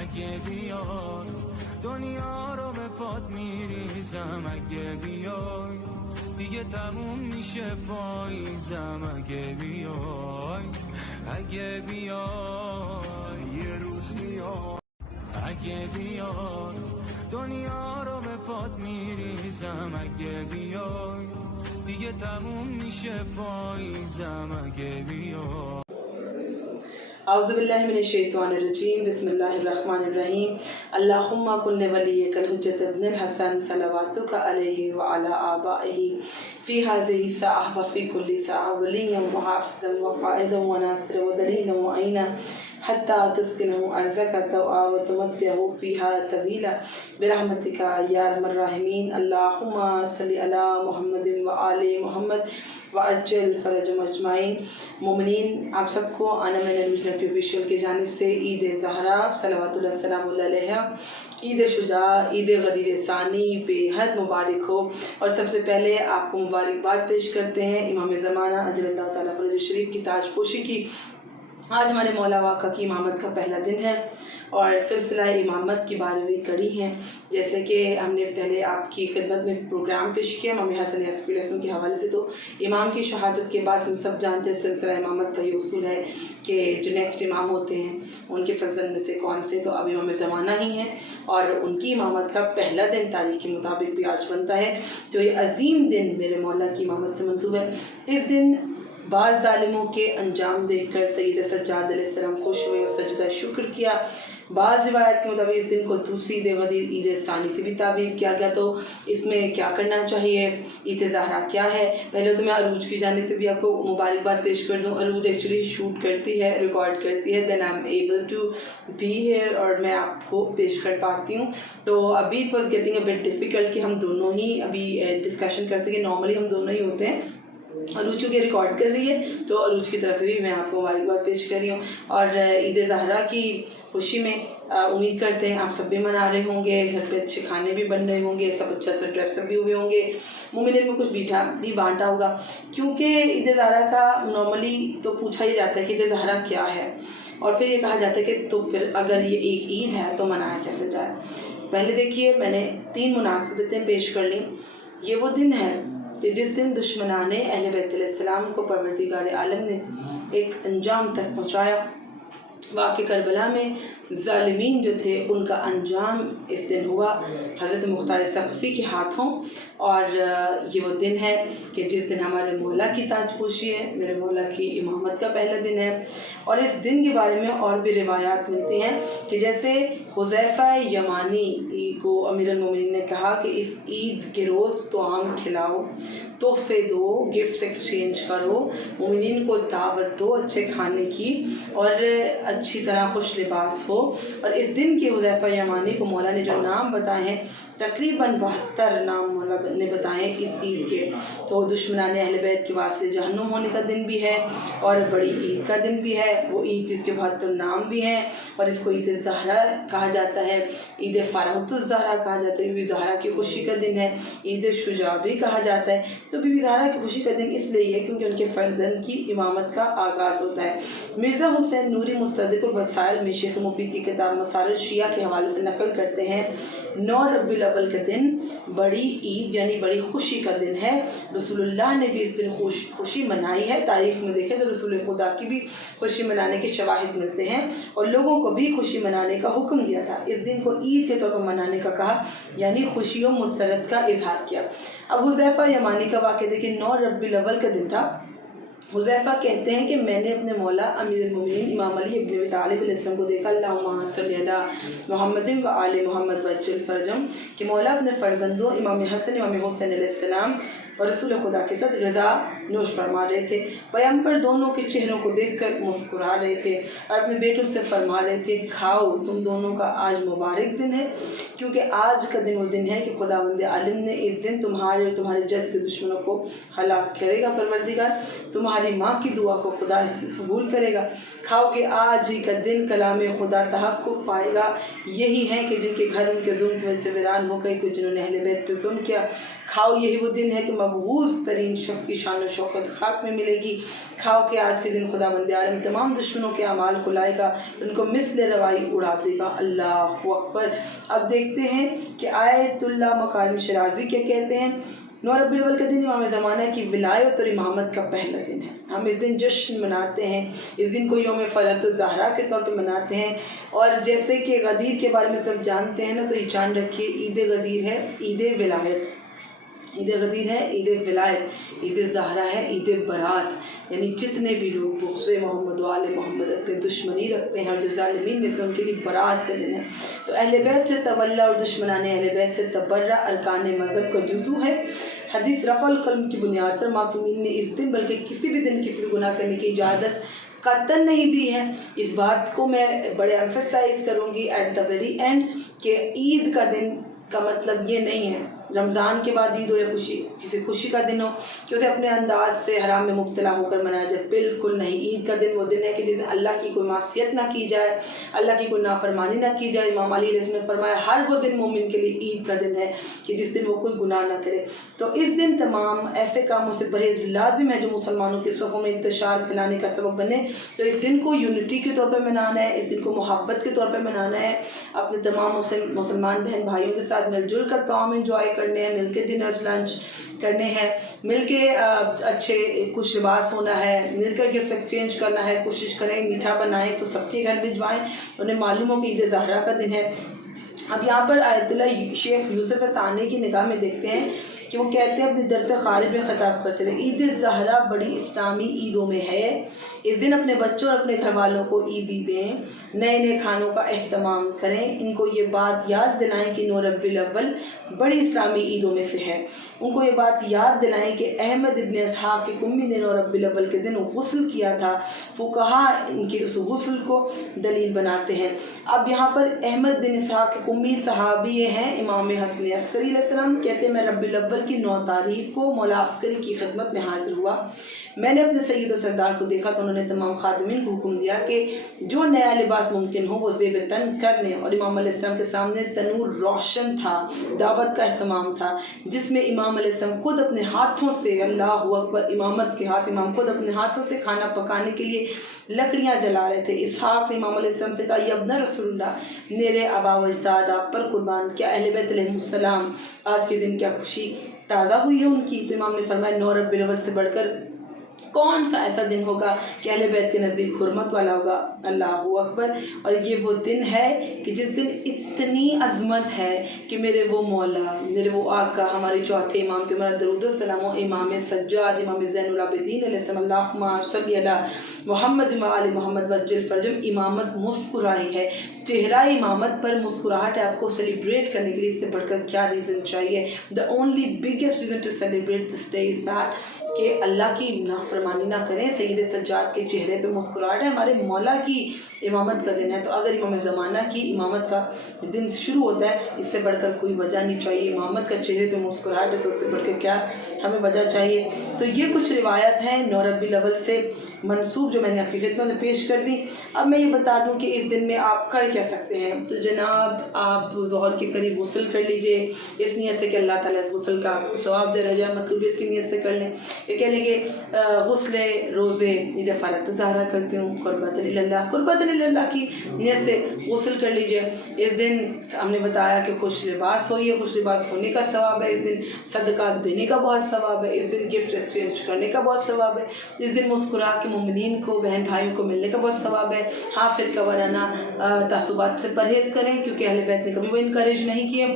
اگه بیای دنیا رو به پات میریزم، اگه بیای دیگه تموم میشه پاییزم، اگه بیای اگه بیای یه روز میای، اگه بیای دنیا رو به پات میریزم، اگه بیای دیگه تموم میشه پاییزم، اگه بیای. اعوذ باللہ من الشیطان الرجیم، بسم اللہ الرحمن الرحیم. اللہم کن ولیک الحجۃ ابن الحسن صلواتک علیہ وعلی آبائہ فی ہذہ الساعۃ وفی کل ساعۃ ولیا وحافظا وقائدا وناصرا ودلیلا وعینا حتی تسکنہ ارضک طوعا وتمتعہ فیہا طویلا برحمتک یا ارحم الراحمین. اللہم صلی علی محمد وآل محمد وعجل فرجہم اجمعین. مومنین، آپ سب کو آنا میں نرویجن کی آفیشیل کی جانب سے عید زہرا صلوات اللہ السلام علیہ، عید شجاع، عید غدیر ثانی بے حد مبارک ہو. اور سب سے پہلے آپ کو مبارکباد پیش کرتے ہیں امام زمانہ اجل اللہ تعالیٰ فرج شریف کی تاج پوشی کی. آج ہمارے مولا واقع کی امامت کا پہلا دن ہے اور سلسلہ امامت کی 12ویں کڑی ہے. جیسے کہ ہم نے پہلے آپ کی خدمت میں پروگرام پیش کیا امام حسن عسکری علیہ السلام کے حوالے سے، تو امام کی شہادت کے بعد ہم سب جانتے ہیں سلسلہ امامت کا یہ اصول ہے کہ جو نیکسٹ امام ہوتے ہیں ان کے فرزند میں سے کون سے، تو اب امام زمانہ ہی ہیں اور ان کی امامت کا پہلا دن تاریخ کے مطابق بھی آج بنتا ہے. تو یہ عظیم دن میرے مولا کی امامت سے منسوب ہے. اس دن بعض ظالموں کے انجام دیکھ کر سید سجاد علیہ السلام خوش ہوئے اور سجدہ شکر کیا. بعض روایت کے مطابق اس دن کو دوسری عید غدیر عید ثانی سے بھی تعبیر کیا گیا. تو اس میں کیا کرنا چاہیے، عید زہرا کیا ہے؟ پہلے تو میں عروج کی جانب سے بھی آپ کو مبارکباد پیش کر دوں. عروج ایکچولی شوٹ کرتی ہے، ریکارڈ کرتی ہے، then I am able to be here اور میں آپ کو پیش کر پاتی ہوں. تو ابھی it was getting a bit difficult کہ ہم دونوں ہی ابھی ڈسکشن کر سکیں. نارملی ہم دونوں ہی ہوتے ہیں. عروج چونکہ ریکارڈ کر رہی ہے تو عروج کی طرف بھی میں آپ کو مبارکباد پیش کر رہی ہوں. اور عید زہرا کی خوشی میں امید کرتے ہیں آپ سب بھی منا رہے ہوں گے، گھر پہ اچھے کھانے بھی بن رہے ہوں گے، سب اچھا سا ڈریس بھی ہوئے ہوں گے، مومنین میں کچھ میٹھا بھی بانٹا ہوگا. کیونکہ عید زہرا کا نارملی تو پوچھا ہی جاتا ہے کہ عید زہرا کیا ہے، اور پھر یہ کہا جاتا ہے کہ تو پھر اگر یہ ایک عید ہے تو منایا کیسے جائے. پہلے دیکھیے میں نے 3 مناسبتیں پیش کر لیں. یہ وہ دن ہے کہ جس دن دشمنان اہل بیت علیہ السلام کو پروردگار عالم نے ایک انجام تک پہنچایا. واقع کربلا میں ظالمین جو تھے ان کا انجام اس دن ہوا حضرت مختار ثقفی کے ہاتھوں. اور یہ وہ دن ہے کہ جس دن ہمارے مولا کی تاج پوشی ہے، میرے مولا کی امامت کا پہلا دن ہے. اور اس دن کے بارے میں اور بھی روایات ملتی ہیں کہ جیسے حذیفہ یمانی کو امیر المومنین نے کہا کہ اس عید کے روز طعام کھلاؤ، تحفے دو، گفٹس ایکسچینج کرو، مومنین کو دعوت دو اچھے کھانے کی اور اچھی طرح خوش لباس ہو. اور اس دن کے حذیفہ یمانی کو مولا نے جو نام بتائے ہیں، تقریباً 72 نام مولا نے بتائے ہیں اس عید کے. تو دشمنان اہل بیت کے واسطے جہنم ہونے کا دن بھی ہے اور بڑی عید کا دن بھی ہے. وہ عید جس کے 72 نام بھی ہیں اور اس کو عید زہرا کہا جاتا ہے، عید فرحت الزہرا کہا جاتا ہے، بی بی زہرا کی خوشی کا دن ہے، عید شجاع بھی کہا جاتا ہے. تو بی بی زہرا کی خوشی کا دن اس لیے ہے کیونکہ ان کے فرزند کی امامت کا آغاز ہوتا ہے. مرزا حسین نوری مستدرک الوسائل میں شیخ مفید کی کتاب مسار الشیعہ کے حوالے سے نقل کرتے ہیں 9 ربیع الاول کا دن بڑی عید یعنی بڑی خوشی کا دن ہے. رسول اللہ نے بھی اس دن خوشی منائی ہے. تاریخ میں دیکھیں تو رسول خدا کی بھی خوشی منانے کے شواہد ملتے ہیں اور لوگوں کو بھی خوشی منانے کا حکم دیا تھا. اس دن کو عید کے طور پر منانے کا کہا، یعنی خوشی و مسرت کا اظہار کیا. اب حذیفہ یمانی کا واقعہ دیکھیں، 9 ربیع الاول کا دن تھا. حذیفہ کہتے ہیں کہ میں نے اپنے مولا امیر المومنین امام علی ابن ابی طالب علیہ السلام کو دیکھا، اللہم صلی علی محمد و آل محمد وعجل فرجہم، کہ مولا اپنے فرزندوں امام حسن امام حسین علیہ السلام اور رسول خدا کے ساتھ غذا نوش فرما رہے تھے. پیغمبر دونوں کے چہروں کو دیکھ کر مسکرا رہے تھے اور اپنے بیٹوں سے فرما رہے تھے، کھاؤ، تم دونوں کا آج مبارک دن ہے کیونکہ آج کا دن وہ دن ہے کہ خداوند عالم نے اس دن تمہارے اور تمہارے جد کے دشمنوں کو ہلاک کرے گا پروردگار، تمہاری ماں کی دعا کو خدا قبول کرے گا۔ کھاؤ کہ آج ہی کا دن کلام خدا تحقق پائے گا۔ یہی ہیں کہ جن کے گھر ان کے ظلم کی وجہ سے ویران ہو گئے، کچھ جنہوں نے اہل بیت پہ ظلم کیا۔ کھاؤ، یہی وہ دن ہے کہ مبغوض ترین شخص کی شان و شوکت خاک میں ملے گی۔ کھاؤ کہ آج کے دن خداوند عالم تمام دشمنوں کے اعمال کو لائے گا، ان کو مثل روائی اڑا دے گا۔ اللہ اکبر۔ اب دیکھتے ہیں کہ آیت اللہ مکارم شرازی کیا کہتے ہیں۔ 9 ربیع الاول کا دن امام زمانہ کی ولایت اور امامت کا پہلا دن ہے۔ ہم اس دن جشن مناتے ہیں، اس دن کو یوم فرحت الزہرا کے طور پہ مناتے ہیں، اور جیسے کہ غدیر کے بارے میں سب جانتے ہیں نا، تو یہ جان رکھیے عید غدیر ہے عید ولایت، عید غدیر ہے عید ولایت، عید زہرا ہے عید برات، یعنی جتنے بھی لوگ بغض محمد و آل محمد رکھتے ہیں، دشمنی رکھتے ہیں اور جو ظالمین میں سے ان کے لیے برات کا دن ہے۔ تو اہل بیت سے تولا اور دشمنان اہل بیت سے تبرہ ارکان مذہب کا جزو ہے۔ حدیث رفع القلم کی بنیاد پر معصومین نے اس دن بلکہ کسی بھی دن کسی بھی گناہ کرنے کی اجازت قطعاً نہیں دی ہے۔ اس بات کو میں بڑے ایمفسائز کروں گی ایٹ دا ویری اینڈ کہ عید کا دن کا مطلب یہ نہیں ہے رمضان کے بعد عید ہو یا کسی خوشی کا دن ہو کہ اسے اپنے انداز سے حرام میں مبتلا ہو کر منایا جائے، بالکل نہیں۔ عید کا دن وہ دن ہے کہ جس دن اللہ کی کوئی معصیت نہ کی جائے، اللہ کی کوئی نافرمانی نہ کی جائے۔ امام علی علیہ السلام نے فرمایا ہر وہ دن مومن کے لیے عید کا دن ہے کہ جس دن وہ کوئی گناہ نہ کرے۔ تو اس دن تمام ایسے کاموں سے پرہیز لازم ہے جو مسلمانوں کے صفوں میں انتشار پھیلانے کا سبب بنے۔ تو اس دن کو یونٹی کے طور پہ منانا ہے، اس دن کو محبت کے طور پہ منانا ہے، اپنے تمام مسلمان بہن بھائیوں کے ساتھ مل جل کر طعام انجوائے کرنے ہیں، مل کے ڈنرز لنچ کرنے ہیں، مل کے اچھے کچھ لباس ہونا ہے، مل کر گفٹ ایکسچینج کرنا ہے، کوشش کریں میٹھا بنائیں تو سب کے گھر بھجوائیں، انہیں معلوم ہو کہ عید زہرا کا دن ہے۔ اب یہاں پر آیت اللہ شیخ یوسف ثانی کی نگاہ میں دیکھتے ہیں کہ وہ کہتے ہیں اپنے درس خارج میں خطاب کرتے ہوئے، عید زہرا بڑی اسلامی عیدوں میں ہے، اس دن اپنے بچوں اور اپنے گھر والوں کو عیدی دیں، نئے نئے کھانوں کا اہتمام کریں، ان کو یہ بات یاد دلائیں کہ 9 ربیع الاول بڑی اسلامی عیدوں میں سے ہے، ان کو یہ بات یاد دلائیں کہ احمد ابن اسحاق کی امی نے 9 ربیع الاول کے دن غسل کیا تھا، فقہا ان کے اس غسل کو دلیل بناتے ہیں۔ اب یہاں پر احمد بن اسحاق کی امی صحابی ہیں امام حسن عسکری علیہ السلام، کہتے ہیں میں ربیع الاول کی 9 تاریخ کو مولا عسکری کی خدمت میں حاضر ہوا، میں نے اپنے سید و سردار کو دیکھا تو انہوں نے تمام خادمین کو حکم دیا کہ جو نیا لباس ممکن ہو وہ زیب تن کر لیں، اور امام علیہ السلام کے سامنے تنور روشن تھا، دعوت کا اہتمام تھا جس میں امام علیہ السلام خود اپنے ہاتھوں سے، اللہ اکبر، امامت کے ہاتھ، امام خود اپنے ہاتھوں سے کھانا پکانے کے لیے لکڑیاں جلا رہے تھے۔ اسحاق نے امام علیہ السلام سے کہا یا ابن رسول اللہ، میرے آبا و اجداد آپ پر قربان، کیا اہل بیت علیہ السلام آج کے دن کیا خوشی تازہ ہوئی ہے ان کی؟ تو امام نے فرمایا 9 ربیع الاول سے بڑھ کر کون سا ایسا دن ہوگا کہ اہل بیت کے نزدیک حرمت والا ہوگا؟ اللہ اکبر۔ اور یہ وہ دن ہے کہ جس دن اتنی عظمت ہے کہ میرے وہ مولا، میرے وہ آقا، ہمارے چوتھے امام پہ ہمارا درود السلام و امام سجاد، امام زین العابدین علیہ السلام، اللہم صلی علی محمد و آل محمد وجل فرجم، امامت مسکرائی ہے، چہرہ امامت پر مسکراہٹ ہے۔ آپ کو سیلیبریٹ کرنے کے لیے اس سے بڑھ کر کیا ریزن چاہیے؟ the only biggest reason to celebrate this day is that کہ اللہ کی نافرمانی نہ کریں، سید سجاد کے چہرے پہ مسکراہٹ ہے، ہمارے مولا کی امامت کا دن ہے۔ تو اگر امام زمانہ کی امامت کا دن شروع ہوتا ہے، اس سے بڑھ کر کوئی وجہ نہیں چاہیے۔ امامت کا چہرے پہ مسکراہٹ ہے تو اس سے بڑھ کر کیا ہمیں وجہ چاہیے؟ تو یہ کچھ روایت ہیں 9 ربیع الاول سے منسوب جو میں نے آپ کی خدمت میں پیش کر دی۔ اب میں یہ بتا دوں کہ اس دن میں آپ کر کیا سکتے ہیں۔ تو جناب آپ ظہر کے قریب غسل کر لیجئے، اس نیت سے کہ اللہ تعالیٰ اس غسل کا آپ کو ثواب دے رہا جائے، مطلوبیت کی نیت سے کر لیں۔ یہ کہہ لیں کہ غسل روزے عید فرحت ظاہرہ کرتی ہوں، قربت اللہ کی نیت سے غسل کر لیجئے۔ اس دن ہم نے بتایا کہ خوش لباس ہوئیے، خوش لباس ہونے کا ثواب ہے، اس دن صدقہ دینے کا بہت ثواب ہے، اس دن گفٹ ایکسچینج کرنے کا بہت ثواب ہے، اس دن مسکرا کے مومنین کو، بہن بھائیوں کو ملنے کا بہت ثواب ہے۔ ہاں، فرقہ وارانہ تعصبات سے پرہیز کریں کیونکہ اہل بیت نے کبھی وہ انکریج نہیں کیے۔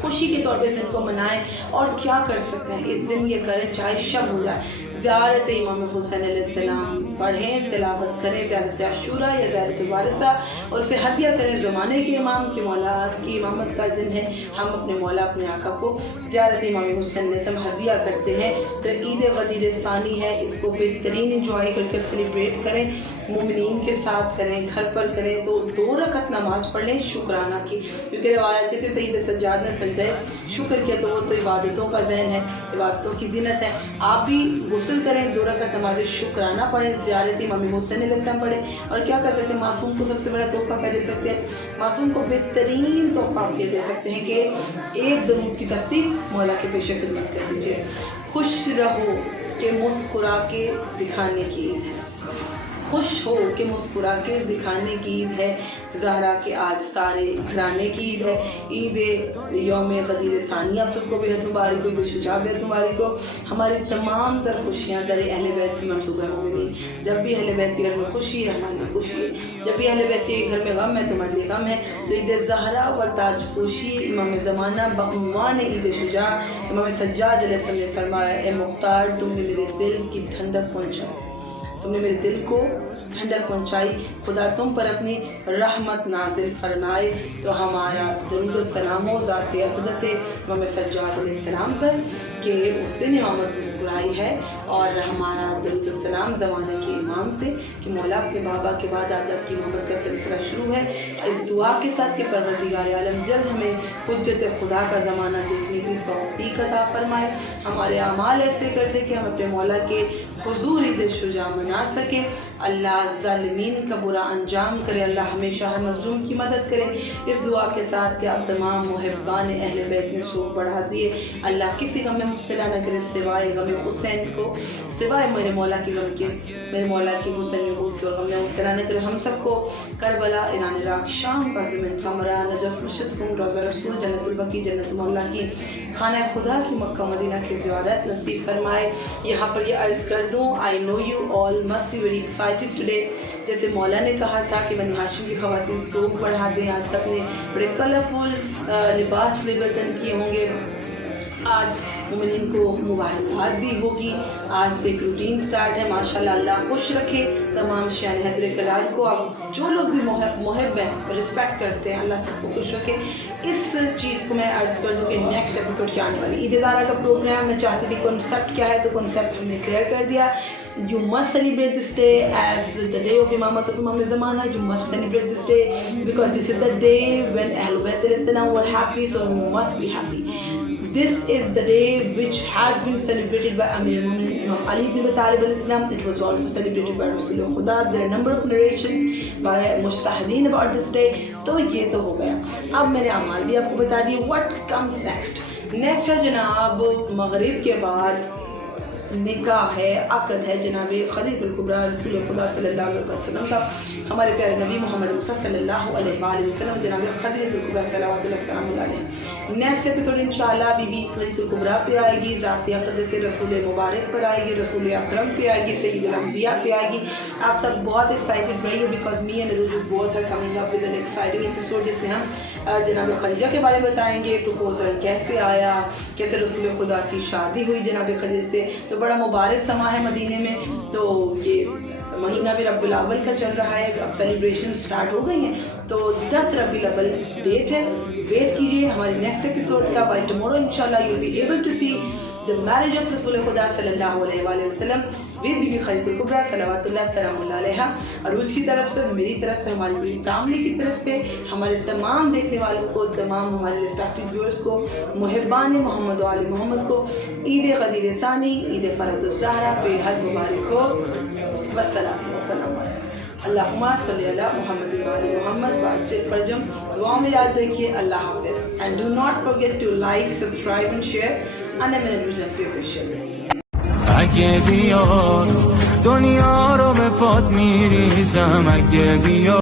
خوشی کے طور پہ اس دن کو منائیں، اور کیا کر سکتے ہیں اس دن یہ کریں چاہے شب ہو جائے، زیارت امام حسین علیہ السلام پڑھیں، تلاوت کریں، زیارت عاشورہ یا زیارت وارثہ، اور اسے ہدیہ کریں زمانے کے امام کے مولا کی امامت کا دن ہے، ہم اپنے مولا اپنے آقا کو زیارت امام حسین علیہ السلام ہدیہ کرتے ہیں۔ تو عید غدیر ثانی ہے، اس کو بہترین انجوائے کر کے سیلیبریٹ کریں۔ مومنین کے ساتھ کریں، گھر پر کریں تو 2 رکعت نماز پڑھ لیں شکرانہ کی، کیونکہ روایت سے سید سجاد نے سجدہ شکر کیا، تو وہ تو عبادتوں کا ذہن ہے، عبادتوں کی زینت ہے۔ آپ بھی غسل کریں، 2 رکعت نماز شکرانہ پڑھیں، زیارت امام حسین علیہ السلام پڑھیں، اور کیا کر سکتے ہیں، معصوم کو سب سے بڑا تحفہ کیا دے سکتے ہیں، معصوم کو بہترین تحفہ آپ یہ دے سکتے ہیں کہ ایک درود کی تصدیق مولا کے پیش خدمت کر دیجیے۔ خوش رہو کہ مسکرا کے دکھانے کی عید ہے، خوش ہو کہ مسکرا کے دکھانے کی عید ہے، زہرا کے آج سارے گھرانے کی عید ہے، عید یوم غدیر ثانی آپ سب کو بہت مبارک ہو، عید شجاع بہت مبارک ہو۔ ہماری تمام تر خوشیاں در اہل بیت کی منصوبہ ہوگی، جب بھی اہل بیت کے گھر میں خوشی ہے ہمارے لیے خوشی ہے، جب بھی اہل بیت کے گھر میں غم ہے تمہارے لیے غم ہے۔ تو عید زہرا و تاج پوشی امام زمانہ بعنوان عید شجاع امام سجاد علیہ السلام نے فرمایا، اے مختار تم نے میرے دل کی ٹھنڈک پہنچائی، تم نے میرے دل کو ٹھنڈک پہنچائی، خدا تم پر اپنی رحمت نازل فرمائے۔ تو ہمارا درود السلام ہو ذات اقدس امام سجاد علیہ السلام پر کہ اس دن امامت مسکرائی ہے، اور ہمارا درود السلام زمانہ کے امام سے کہ مولا اپنے بابا کے بعد آج آپ کی محبت کا سلسلہ شروع ہے، اس دعا کے ساتھ کہ پروردگار عالم جلد ہمیں حجت خدا کا زمانہ دیکھنے کی توفیق عطا فرمائے، ہمارے اعمال ایسے کر دے کہ ہم اپنے مولا کے حضور عید شجاع منا سکیں، اللہ ظالمین کا برا انجام کرے، اللہ ہمیشہ ہر مظلوم کی مدد کرے۔ اس دعا کے ساتھ کہ آپ تمام محبان اہل بیت میں سوگ بڑھا دیے، اللہ کسی غم میں مبتلا نہ کرے سوائے غم حسین کو، سوائے میرے مولا کی غم کے، میرے مولا کی حسین یہود کے غم میں مبتلا نہ کرے۔ ہم سب کو کربلا، ایران عراق، شام، قاسم سامرا، نجف، مشہد خون، روضہ رسول، جنت البقیع، جنت مولا کی، خانہ خدا کی، مکہ مدینہ کی زیارت نصیب فرمائے۔ یہاں پر یہ عرض کر دوں، I know you all must be very excited today، جیسے مولا نے کہا تھا کہ بنی ہاشم کی خواتین سوگ بڑھا دیں، آج سب نے بڑے کلرفل لباس میں بدن کیے ہوں گے، آج مومنین کو مبارکباد بھی ہوگی، آج سے ایک روٹین سٹارٹ ہے، ماشاءاللہ اللہ خوش رکھے تمام شہن حیدر کرار کو، آپ جو لوگ بھی محب ہیں رسپیکٹ کرتے ہیں، اللہ سب کو خوش رکھے۔ اس چیز کو میں عرض کر دوں کہ نیکسٹ ایپیسوڈ کی آنے والی عید زہرا کا پروگرام میں چاہتی تھی کنسیپٹ کیا ہے، تو کنسیپٹ ہم نے کلیئر کر دیا۔ You must celebrate this day as the day of Imamat of Imam Zamana. You must celebrate this day because this is the day when Ahlul Bayt were happy, so you must be happy. This is the day which has been celebrated by Amir al-Mu'minin Imam Ali ibn Abi Talib al-Islam. It was also celebrated by Rasulullah Khuda. There are a number of narrations by mujtahideen about this day. تو یہ تو ہو گیا، اب میں نے اعمال بھی آپ کو بتا دی۔ What comes next؟ نیکسٹ ہے جناب مغرب کے بعد نکاح ہے، عقد ہے جناب خلیفۃ الکبریٰ رسول خدا صلی اللہ علیہ وسلم کا، ہمارے پیارے نبی محمد مصطفیٰ صلی اللہ علیہ وآلہ وسلم جناب خلیفۃ الکبریٰ صلوات اللہ السلام علیہ۔ نیکسٹ ایپیسوڈ انشاءاللہ بی بی خلیفۃ الکبریٰ پہ آئے گی، ذات اقدس رسول مبارک پر آئے گی، رسول اکرم پہ آئے گی، سید الانبیاء پہ آئے گی۔ آپ سب بہت ایکسائٹیڈ رہیے because me and Rajju both are coming up with an exciting episode, جس میں ہم جناب خدیجہ کے بارے میں بتائیں گے، پروپوزل کیسے آیا، کیسے رسول خدا کی شادی ہوئی جناب خدیجہ سے، تو بڑا مبارک سما ہے مدینے میں۔ تو یہ مہینہ بھی ربیع الاول کا چل رہا ہے، اب سیلیبریشن سٹارٹ ہو گئی ہیں، تو 10 ربیع الاول ڈیٹ ہے، ویٹ کیجیے ہمارے نیکسٹ ایپیسوڈ کا۔ بائی ٹمورو انشاءاللہ you be able to see the marriage of رسول خدا صلی اللہ علیہ وآلہ وسلم with بی بی خلیفۃ الکبریٰ صلوات اللہ السلام علیہا، اور اس کی طرف سے، میری طرف سے، ہماری پوری فیملی کی طرف سے، ہمارے تمام دیکھنے والوں کو، تمام ہمارے ریسپیکٹڈ ویورز کو، محبان محمد و آل محمد کو عید غدیر ثانی، عید فرد الزہرا بے حد مبارک ہو۔ والسلام اللہم صلی علی محمد و آل محمد۔ بات پر جم دعاؤں میں یاد رکھیے، اللہ حافظ، and do not forget to like, subscribe and share. اگه بیار دنیا رو به پات میریزم، اگه بیار